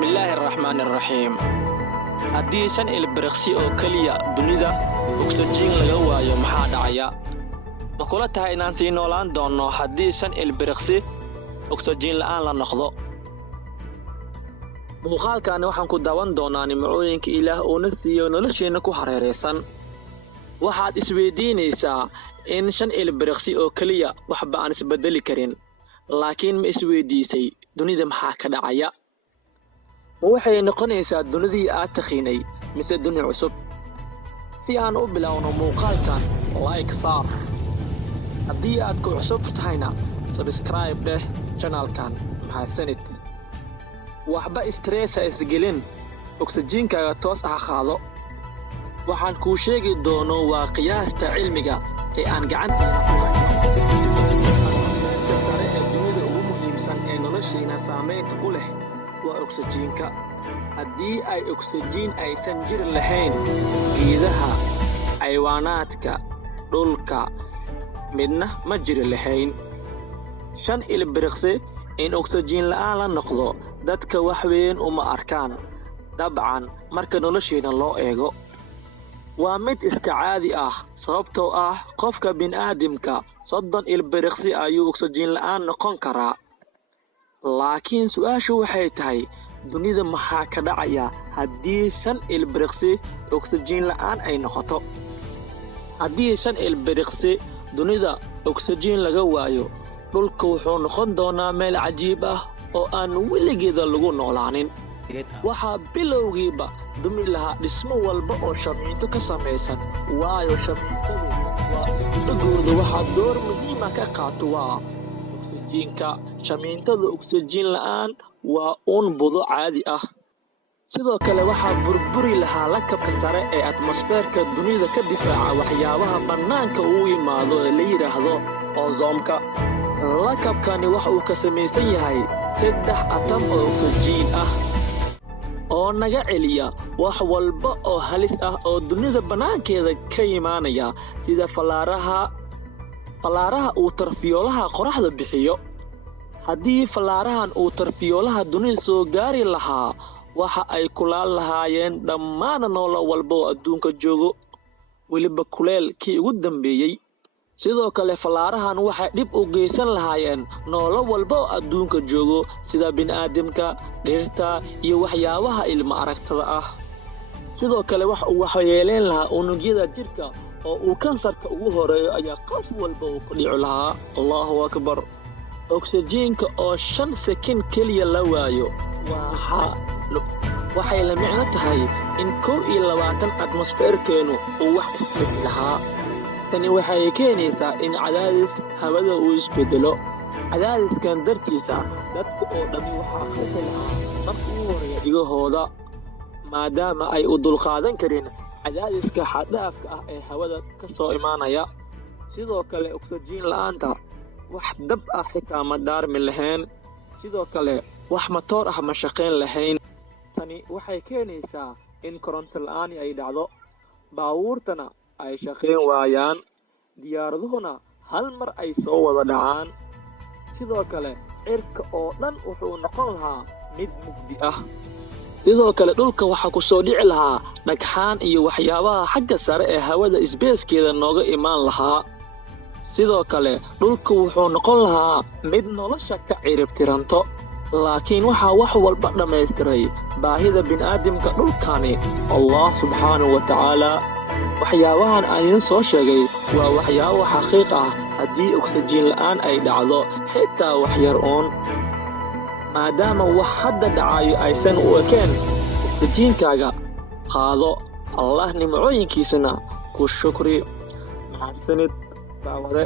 Bismillaahi Raxmaani Raxiim. Haddii shan ilbiriqsi oo kaliya dunida oksijiin laga waayo maxaa dhacaya? Ma kula tahay inaan sii noolaan doono haddii shan ilbiriqsi oksijiin la'aan la noqdo? Muuqaalkan waxaan ku daawan doonaa nimcooyinka Ilaah oo na siiyo nolosheena ku hareeraysan. Waxaad isweydiinaysaa in shan ilbiriqsi oo kaliya waxba aan isbedeli karin. Laakiin ma isweydiisay dunida maxaa ka dhacaya? Ma waxay noqonaysaa dunidii aad taqiinay mise duni cusub? Si aan u bilowno muuqaalkan, like saar. Haddii aad ku cusub tahayna, subscribe dheh channelkan. Mahadsanid. Waxba stress ha isgelin, oksijiinkaaga toos ah qaado. Waxaan kuu sheegi doono waa qiyaasta cilmiga ee aan gacanteena ku hayno. Atmosfeerka sare ee dunida ugu muhiimsan ee nolosheena saameynta ku leh waa oksijiinka. Haddii ay oksijiin aysan jiri lahayn, geedaha, xayawaanaadka, dhulka midna ma jiri lahayn. Shan ilbiriqsi in oksijiin la'aan la noqdo dadka wax weyn uma arkaan. Dabcan marka nolosheena loo eego waa mid iska caadi ah, sababtoo ah qofka bini'aadamka 30 ilbiriqsi ayuu oksijiin la'aan noqon karaa. Laakiin su'aashu waxay tahay, dunida maxaa ka dhacaya haddii shan ilbiriqsi oksijiin la'aan ay noqoto? Haddii shan ilbiriqsi dunida oksijiin laga waayo, dhulka wuxuu noqon doonaa meel cajiib ah oo aan weligeeda lagu noolaanin. Waxaa bilowgiiba dumi lahaa dhismo walba oo shamiinto ka samaysan, waayo shamiintadu dhagooda waxaa door muhiima ka qaato waa oksijiinka. Shamiintada oksijiin la'aan waa budo caadi ah. Sidoo kale waxaa burburi lahaa lakabka sare ee atmosfeerka dunida ka difaaca waxyaabaha bannaanka ugu yimaado ee la yidhaahdo ozoonka. Lakabkani waxa uu ka samaysan yahay 3 atom oo oksijiin ah oo naga celiya wax walba oo halis ah oo dunida bannaankeeda ka imaanaya, sida falaaraha uu tarfiyoolaha qoraxda bixiyo. Haddii falaarahan uu tarfiyoolaha dunida soo gaari lahaa, waxa ay kulaal lahaayeen dhammaan noolo walba oo adduunka joogo, weliba kuleelkii ugu dambeeyey. Sidoo kale falaarahan waxay dhib u geysan lahaayeen noolo walba oo adduunka joogo, sida bini'aadamka, dhirta iyo waxyaabaha ilma aragtada ah. Sidoo kale waxa yeeleen lahaa unugyada jirka oo uu kansarka ugu horeeyo ayaa qof walba uu ku dhici lahaa. Allahu akbar. Oksijiinka oo 5 sekin keliya la waayo waxay la micno tahay in 21 atmosfeerkeenu uu wax isbedeli lahaa. Tani waxay keenaysaa in cadaadis hawada uu isbedelo. Cadaadiskan dartiisa dadka oo dhami waxaa khasab ah marka ugu horeeya dhigahooda, maadaama ay u dulqaadan karin cadaadiska xad-dhaafka ah ee hawada ka soo imaanaya. Sidoo kale oksijiin la'aanta wax dab ah xitaa ma daarmi lahayn. Sidoo kale wax matoor ah ma shaqayn lahayn. Tani waxay keenaysaa in koronto la'aan ay dhacdo, baabuurtana ay shaqayn waayaan, diyaaraduhuna hal mar ay soo wada dhacaan. Sidoo kale cirka oo dhan wuxuu noqon lahaa mid mugdi ah. Sidoo kale dhulka waxaa ku soo dhici lahaa dhagxaan iyo waxyaabaha xagga sare ee hawada isbeeskeeda nooga imaan lahaa. Sidoo kale dhulka wuxuu noqon lahaa mid nolosha ka ciribtiranto. Laakiin waxaa wax walba dhammaystiray baahida bini'aadamka dhulkani, Allah subxaanahu wa tacaala. waxyaabahan aan soo sheegay waa waxyaabo xaqiiq ah haddii oksijiin la'aan ay dhacdo xitaa wax yar maadaama wax hadda dhacayo aysan u ekeen oksijiinkaaga qaado Allah nimcooyinkiisana ku shukri. Mahadsanid daawade.